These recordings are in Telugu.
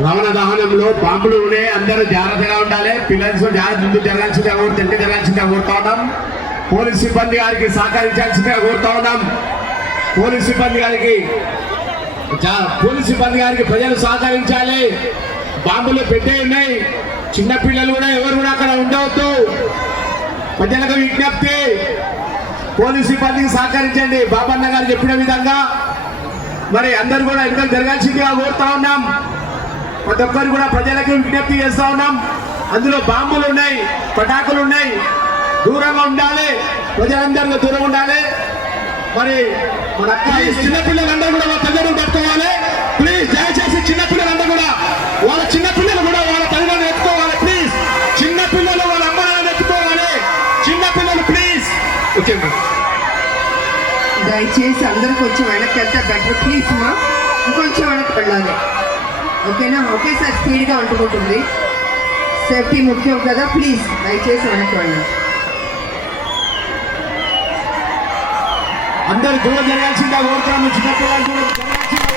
రవణ దహనంలో బాంబులు ఉన్నాయి. అందరూ జాగ్రత్తగా ఉండాలి. పిల్లలు ముందు జరగాల్సిందిగా తింటే జరగాల్సిందిగా కోరుతా ఉన్నాం. పోలీస్ సిబ్బంది గారికి సహకరించాల్సిందిగా కోరుతా ఉన్నాం. పోలీస్ సిబ్బంది గారికి ప్రజలు సహకరించాలి. బాంబులు పెట్టే ఉన్నాయి. చిన్నపిల్లలు కూడా ఎవరు కూడా అక్కడ ఉండవద్దు. ప్రజలకు విజ్ఞప్తి, పోలీస్ సిబ్బందికి సహకరించండి. బాబన్న గారు చెప్పిన విధంగా మరి అందరూ కూడా ఎన్నికలు జరగాల్సిందిగా కోరుతా ఉన్నాం. ప్రతి ఒక్కరు కూడా ప్రజలకు విజ్ఞప్తి చేస్తా ఉన్నాం. అందులో బాంబులు ఉన్నాయి, పటాకులు ఉన్నాయి. దూరంగా ఉండాలి. ప్రజలందరూ దూరంగా ఉండాలి. మరి మన చిన్నపిల్లలందరూ కూడా వాళ్ళ తల్లిదండ్రులు పెట్టుకోవాలి. ప్లీజ్ దయచేసి చిన్నపిల్లలందరూ కూడా వాళ్ళ చిన్నపిల్లలు కూడా వాళ్ళ తల్లిదండ్రులు ఎత్తుకోవాలి. ప్లీజ్ చిన్నపిల్లలు వాళ్ళ అమ్మ నాన్న ఎత్తుకోవాలి. చిన్నపిల్లలు ప్లీజ్ ఓకే. దయచేసి అందరూ కొంచెం వెనక్కి వెళ్తే బెటర్ ప్లీజ్ మా. ఇంకొంచెం వెనక్కి వెళ్ళాలి ఓకేనా. ఒకేసారి స్పీడ్గా అంటుకుంటుంది. సేఫ్టీ ముఖ్యం కదా. ప్లీజ్ దయచేసి వెనక్కి వెళ్ళాలి. అందరు దూరం జరగాల్సిందిగా కోరుతాము. చిన్నపిల్లలు దూరం జరగాల్సిందిగా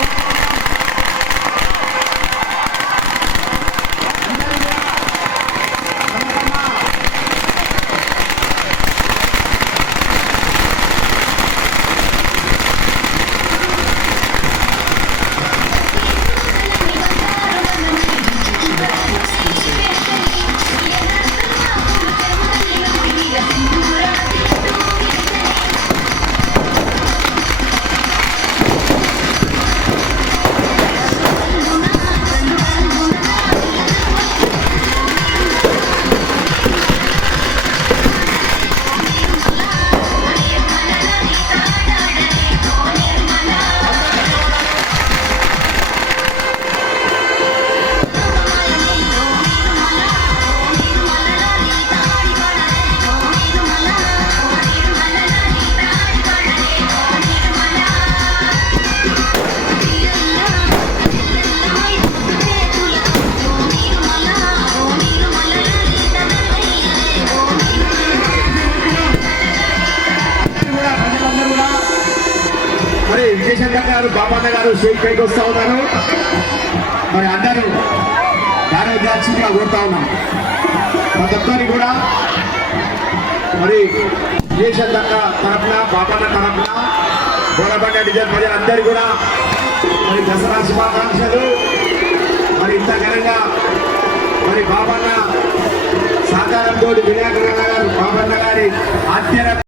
విజయశంకర్ గారు, బాబన్న గారు స్టేజ్ పైకి వస్తూ ఉన్నారు. మరి అందరూ దారిగా కోరుతా ఉన్నాం. ప్రతి ఒక్కరిని కూడా మరి విజయశంకర్ తరఫున, బాబన్న తరఫున, గోడబండ డిజైన్ ప్రజలందరూ కూడా మరి దసరా శుభాకాంక్షలు. మరి ఇంత ఘనంగా మరి బాబన్న సహకారంతో వినాయక గారు, బాబన్న గారి ఆధ్వర్యంలో